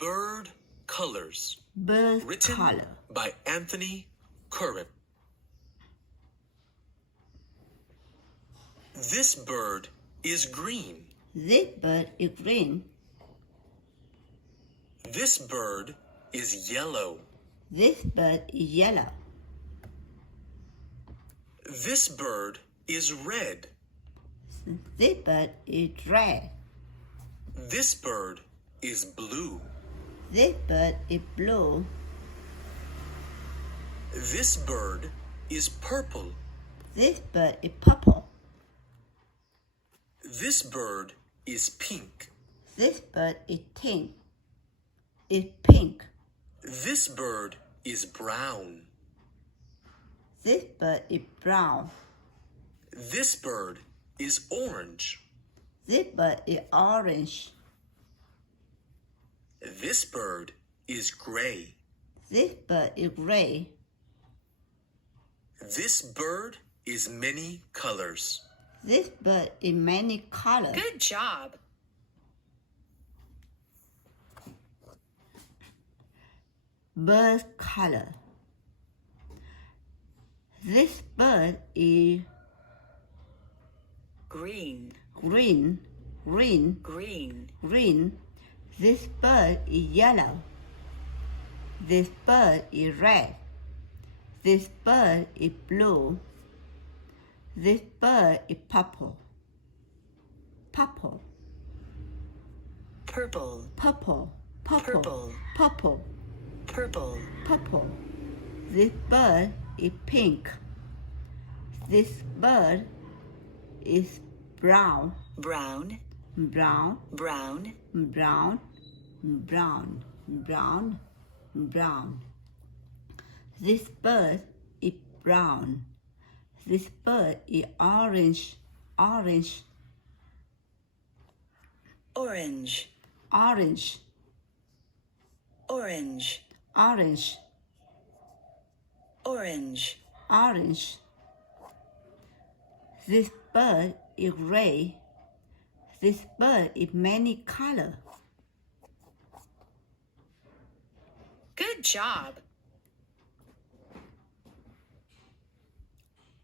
Bird Colors. Bird Written color. by Anthony Curran. This bird is green. This bird is green. This bird is yellow. This bird is yellow. This bird is red. This bird is red. This bird is blue. This bird is blue. This bird is purple. This bird is purple. This bird is pink. This bird is pink. This bird is brown. This bird is brown. This bird is orange. This bird is orange. This bird is gray. This bird is gray. This bird is many colors. This bird is many colors. Good job. Bird color. This bird is Green, green. green, This bird is yellow. This bird is red. This bird is blue. This bird is purple. purple, Purple. This bird is pink. This bird is brown. brown, This bird is brown. This bird is orange. orange, Orange. This bird is gray. This bird is many colors. Good job.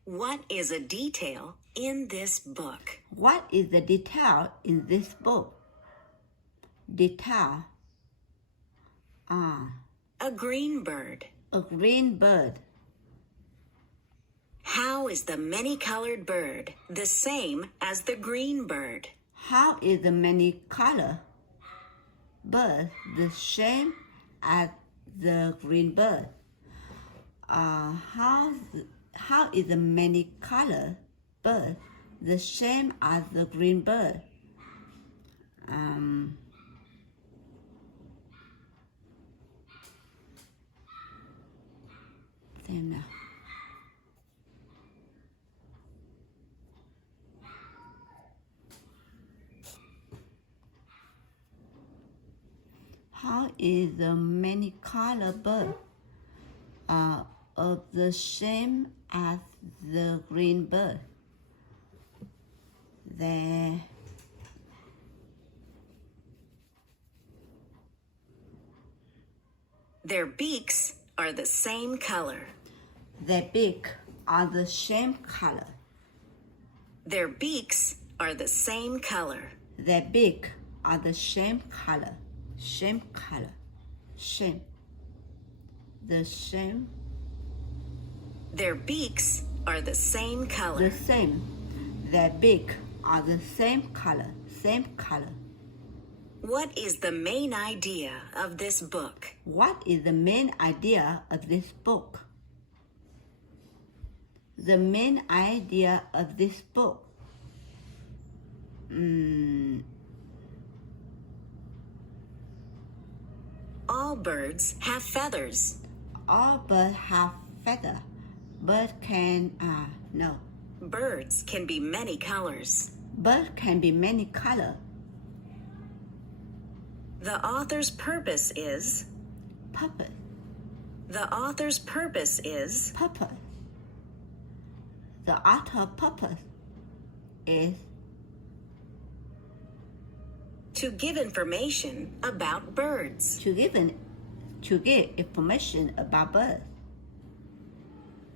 What is a detail in this book? What is the detail in this book? Detail. A green bird. A green bird. How is the many-colored bird the same as the green bird? How is the many color bird the same as the green bird? How is the many color bird the same as the green bird? Xem nào. How is the many color bird of the same as the green bird? Their beaks are the same color. Their beak are the same color. Their beaks are the same color. Their beak are the same color. Same color. Same. The same. Their beaks are the same color. The same. Their beak are the same color. Same color. What is the main idea of this book? What is the main idea of this book? The main idea of this book. All birds have feathers. All birds have feather. Bird can no. Birds can be many colors. Bird can be many color. The author's purpose is. Purpose. The author's purpose is. Purpose. The author purpose is To give information about birds. To give information about birds.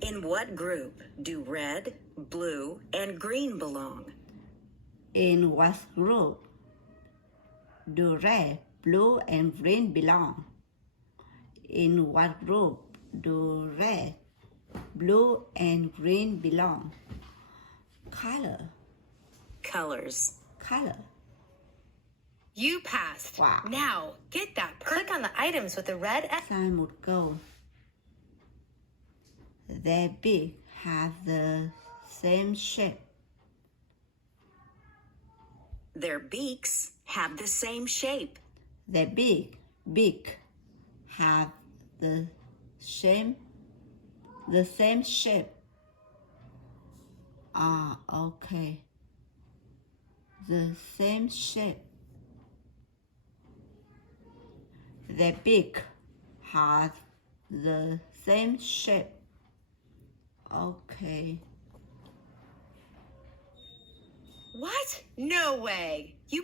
In what group do red, blue, and green belong? In what group do red, blue, and green belong? In what group do red, blue, and green belong? Color. Colors. Color. You passed. Wow. Now, get that. Click on the items with the red X. Sign would go. Their beak have the same shape. Their beaks have the same shape. Their beak have the same shape. Ah, okay. The same shape. Their beak has the same shape. Okay. What? No way. You